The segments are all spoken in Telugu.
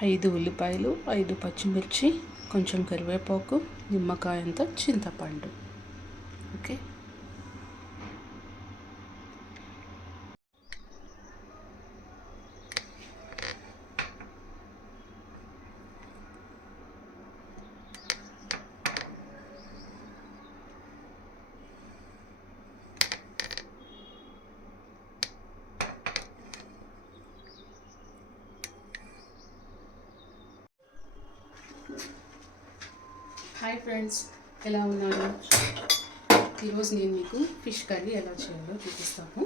5 ఉల్లిపాయలు, 5 పచ్చిమిర్చి, కొంచెం కరివేపాకు, నిమ్మకాయ అంత చింతపండు. ఓకే. హాయ్ ఫ్రెండ్స్, ఎలా ఉన్నారు? ఈరోజు నేను మీకు ఫిష్ కర్రీ ఎలా చేయాలో చూపిస్తాను.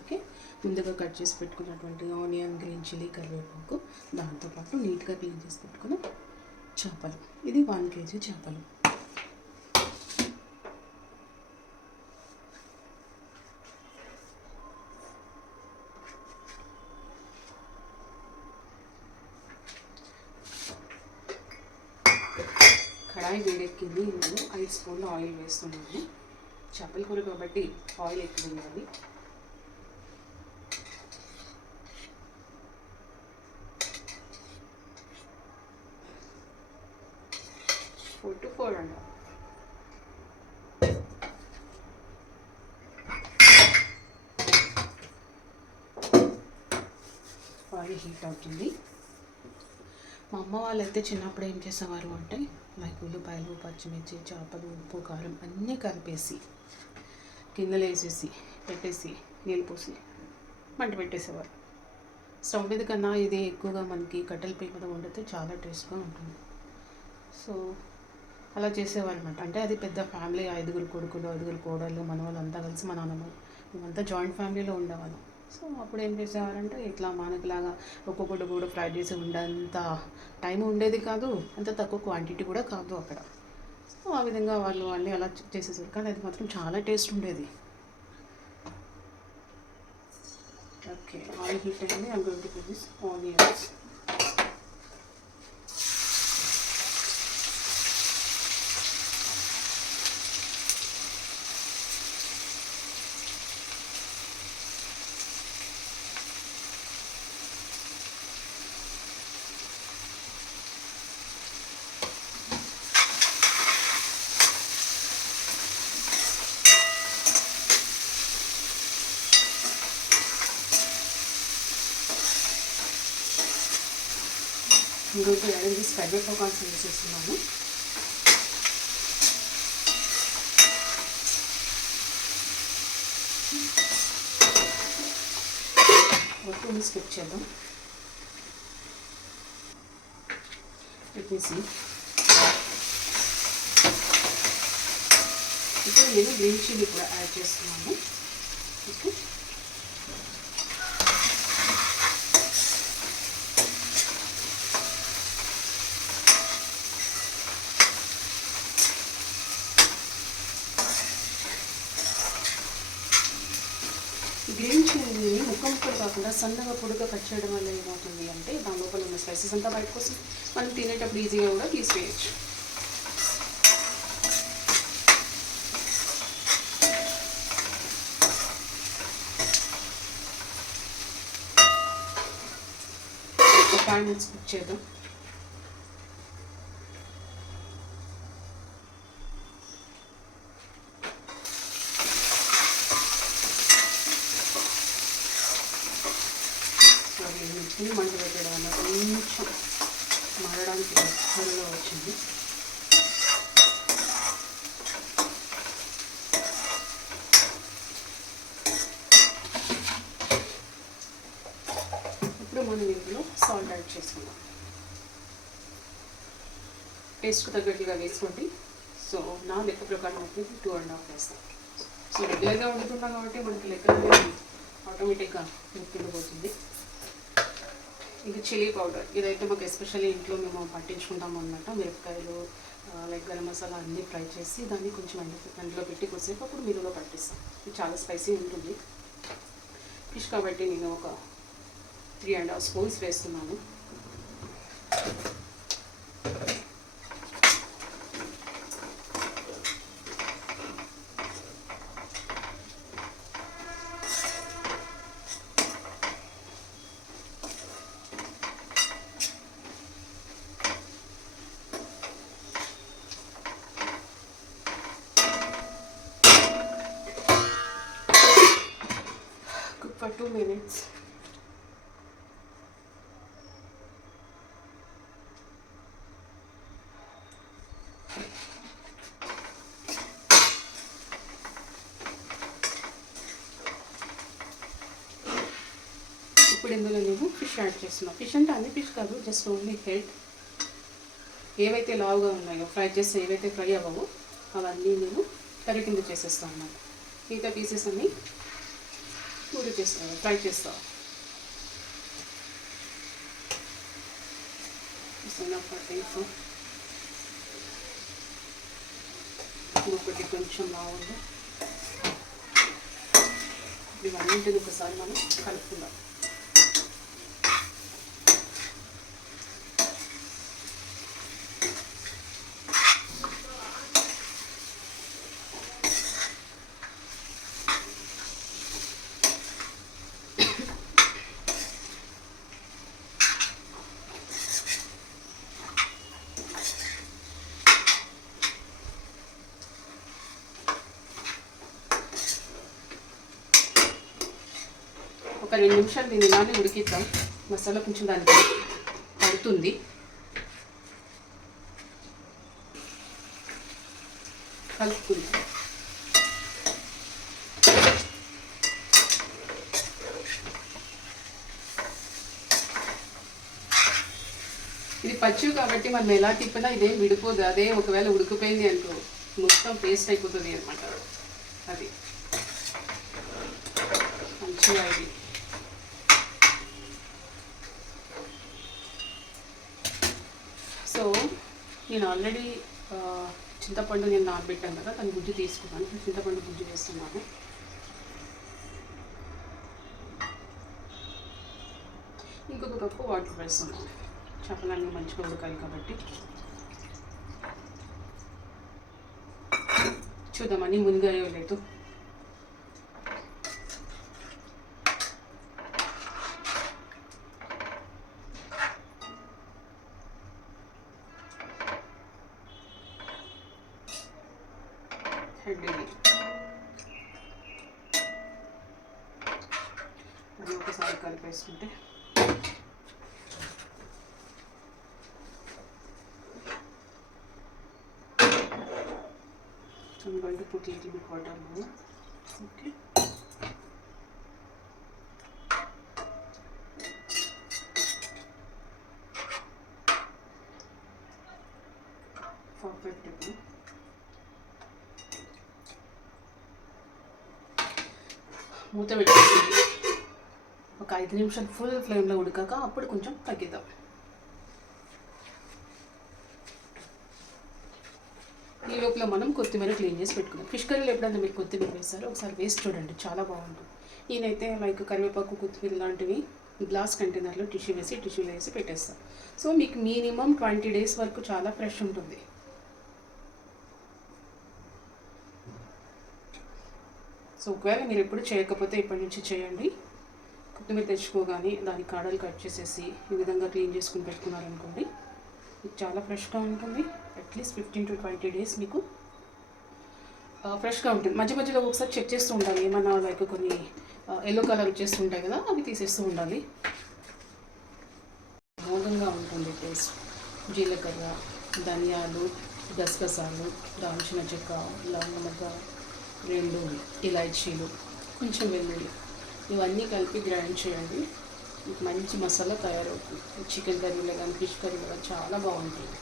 ఓకే. ముందుగా కట్ చేసి పెట్టుకున్నటువంటి ఆనియన్, గ్రీన్ చిల్లీ, కరివేపాకు, దాంతోపాటు నీట్గా క్లీన్ చేసి పెట్టుకున్న చేపలు. ఇది 1 kg చేపలు. కడాయి వేడెక్కింది. నేను 5 స్పూన్లు ఆయిల్ వేస్తున్నాను. చేపల కూర కాబట్టి ఆయిల్ ఎక్కువ ఉండాలి. ఆయిల్ హీట్ అవుతుంది. మా అమ్మ వాళ్ళైతే చిన్నప్పుడు ఏం చేసేవారు అంటే లైక్ ఉల్లిపాయలు, పచ్చిమిర్చి, చేపలు, ఉప్పు, కారం అన్నీ కలిపేసి గిన్నెలు వేసేసి పెట్టేసి నీళ్ళు పోసి మంట పెట్టేసేవారు. స్టవ్ మీద కన్నా ఇది ఎక్కువగా మనకి కట్టెల పొయ్యి మీద వండితే చాలా టేస్ట్గా ఉంటుంది. సో అలా చేసేవారు అనమాట. అంటే అది పెద్ద ఫ్యామిలీ, 5 కొడుకులు, 5 కోడళ్ళు, మన వాళ్ళంతా కలిసి మా నాన్నమ్మ మేమంతా జాయింట్ ఫ్యామిలీలో ఉండేవాళ్ళం. సో అప్పుడు ఏం చేసేవారంటే ఇట్లా మనకులాగా ఒక్కొక్కటి కూడా ఫ్రై చేసి ఉండేంత టైం ఉండేది కాదు, అంత తక్కువ క్వాంటిటీ కూడా కాదు అక్కడ. సో ఆ విధంగా వాళ్ళు అన్నీ అలా చేసేసారు. కానీ అది మాత్రం చాలా టేస్ట్ ఉండేది. ఓకే, ఆయిల్ హీట్ అయింది. I'm going to put this onions. ఇంకొక యాడ్ కరివేపాకు కాల్సి వేసేస్తున్నాను. మొత్తం స్కిప్ చేద్దాం. పెట్టేసి ఇప్పుడు నేను గ్రీన్ చిల్లీ కూడా యాడ్ చేస్తున్నాను. ఓకే. గ్రీన్ చిల్లీని ముక్కలు కాకుండా సన్నగా పొడిగా కట్ చేయడం వల్ల ఏమవుతుంది అంటే దాని లోపల ఉన్న స్పైసెస్ అంతా బయటకు వస్తుంది. మనం తినేటప్పుడు ఈజీగా కూడా తీసివేయచ్చు. ఒక 5 minutes కుక్ చేద్దాం. మంట పెట్టడం వల్ల కొంచెం మారడానికి త్వరగా వచ్చింది. ఇప్పుడు మనం ఇందులో సాల్ట్ యాడ్ చేసుకుందాం. టేస్ట్కి తగ్గట్టుగా వేసుకోండి. సో నా లెక్క ప్రకారం అయితే 2.5 వేస్తాం. సో రెగ్యులర్గా వండుతున్నాం కాబట్టి మనకి లెక్క ఆటోమేటిక్గా గుర్తుండిపోతుంది. ఇది చిల్లీ పౌడర్. ఇదైతే మాకు ఎస్పెషల్లీ ఇంట్లో మేము పట్టించుకుంటాము అన్నమాట. మిరపకాయలు, లైక్ గరం మసాలా అన్నీ ఫ్రై చేసి దాన్ని కొంచెం అందులో పెట్టి కొద్దిసేపు అప్పుడు మీరులో పట్టిస్తాం. ఇది చాలా స్పైసీ ఉంటుంది. ఫిష్ కాబట్టి నేను ఒక 3.5 స్పూన్స్ వేస్తున్నాను. ఒక 2 minutes. ఇప్పుడు ఇందులో నేను ఫిష్ యాడ్ చేస్తున్నాను. ఫిష్ అంటే అన్ని ఫిష్ కాదు, జస్ట్ ఓన్లీ హెడ్. ఏవైతే లావుగా ఉన్నాయో ఫ్రై చేస్తే ఏవైతే ఫ్రై అవ్వవో అవన్నీ నేను కర్రీ కింద చేసేస్తాను అన్నమాట. మిగతా పీసెస్ అన్నీ కూర చేస్తాను, ఫ్రై చేస్తాను. ఇంకొకటి కొంచెం లావుగా ఇవన్నింటిని ఒకసారి మనం కలుపుకుందాం. ఒక 2 నిమిషాలు దీన్ని ఇలానే ఉడికిద్దాం. మసాలా కొంచెం దానికి పడుతుంది. కలుపుకుందాం. ఇది పచ్చి కాబట్టి మనం ఎలా తిప్పినా ఇదేం విడిపోదు. అదే ఒకవేళ ఉడికిపోయింది అనుకో మొత్తం పేస్ట్ అయిపోతుంది అనమాట. అది మంచిగా ఇది. సో నేను ఆల్రెడీ చింతపండు నేను నానబెట్టాను కదా, దాని గుజ్జు తీసుకున్నాను. చింతపండు గుజ్జు వేస్తున్నాను. ఇంకొక కప్పు వాటర్ వేస్తున్నాను. చేపలన్నీ మంచిగా ఉడకాలి కాబట్టి. చూద్దామని మునిగాయో లేదు. హెడ్ ఇది అది ఒకసారి కలిపేసుకుంటే I'm going to put a little bit water more. Okay. Perfect. మూత పెట్టేసి ఒక 5 నిమిషాలు ఫుల్ ఫ్లేమ్లో ఉడకాక అప్పుడు కొంచెం తగ్గిద్దాం. ఈ లోపల మనం కొత్తిమీర క్లీన్ చేసి పెట్టుకుందాం. ఫిష్ కర్రీలో ఎప్పుడైనా మీరు కొత్తిమీర వేస్తారో ఒకసారి వేసి చూడండి, చాలా బాగుంటుంది. నేనైతే లైక్ కరివేపాకు, కొత్తిమీర లాంటివి గ్లాస్ కంటైనర్లో టిష్యూలో వేసి పెట్టేస్తాను. సో మీకు మినిమం 20 days వరకు చాలా ఫ్రెష్ ఉంటుంది. సో ఒకవేళ మీరు ఎప్పుడు చేయకపోతే ఇప్పటి నుంచి చేయండి. కొత్తిమీర తెచ్చుకోగానే దాని కాడలు కట్ చేసేసి ఈ విధంగా క్లీన్ చేసుకుని పెట్టుకున్నారనుకోండి, మీకు చాలా ఫ్రెష్గా ఉంటుంది. అట్లీస్ట్ 15 to 20 days మీకు ఫ్రెష్గా ఉంటుంది. మధ్య మధ్యలో ఒకసారి చెక్ చేస్తూ ఉండాలి. ఏమన్నా లైక్ కొన్ని ఎల్లో కలర్ వచ్చేస్తూ ఉంటాయి కదా, అవి తీసేస్తూ ఉండాలి. మోదంగా ఉంటుంది టేస్ట్. జీలకర్ర, ధనియాలు, గసగసాలు, దాల్చిన చెక్క, లవంగ, 2 ఇలాచీలు, కొంచెం వెల్లుల్లి, ఇవన్నీ కలిపి గ్రైండ్ చేయండి. మీకు మంచి మసాలా తయారవుతుంది. చికెన్ కర్రీలో కానీ ఫిష్ కర్రీలో కానీ చాలా బాగుంటుంది.